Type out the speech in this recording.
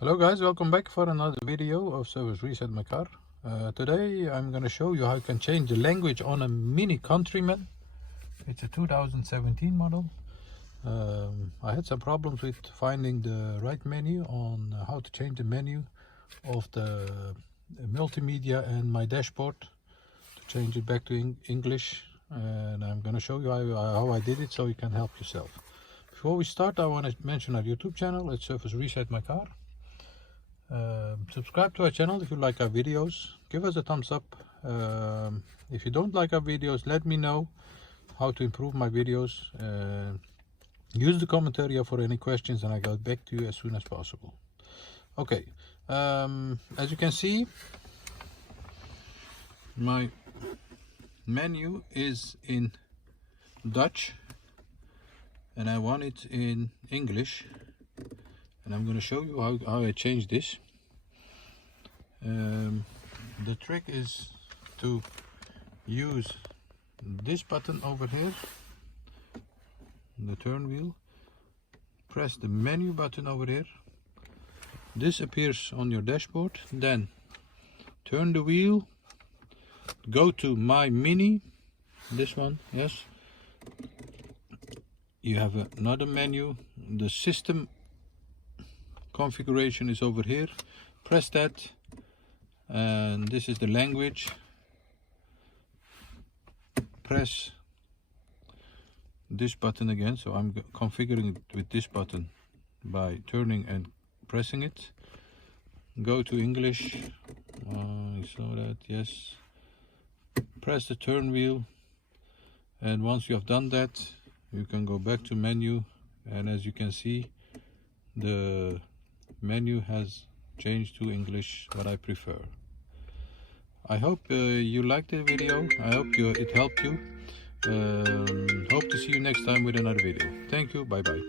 Hello guys, welcome back for another video of Service Reset My Car. Today I'm going to show you how you can change the language on a Mini Countryman. It's a 2017 model. I had some problems with finding the right menu on how to change the menu of the multimedia and my dashboard to change it back to English, and I'm going to show you how I did it so you can help yourself. Before we start, I want to mention our YouTube channel. It's Service Reset My Car. Subscribe to our channel if you like our videos. Give us a thumbs up. If you don't like our videos, let me know how to improve my videos. Use the comment area for any questions and I get back to you as soon as possible. Okay, as you can see, my menu is in Dutch and I want it in English, and I'm going to show you how I change this. The trick is to use this button over here, the turn wheel. Press the menu button over here. This appears on your dashboard. Then turn the wheel, go to My Mini, this one, yes. You have another menu. The system configuration is over here. Press that, and this is the language. Press this button again, so I'm configuring it with this button by turning and pressing it. Go to English. You saw that, yes. Press the turn wheel, and once you have done that, you can go back to menu, and as you can see, the menu has changed to English, what I prefer. I hope you liked the video. I hope it helped you. Hope to see you next time with another video. Thank you. Bye bye.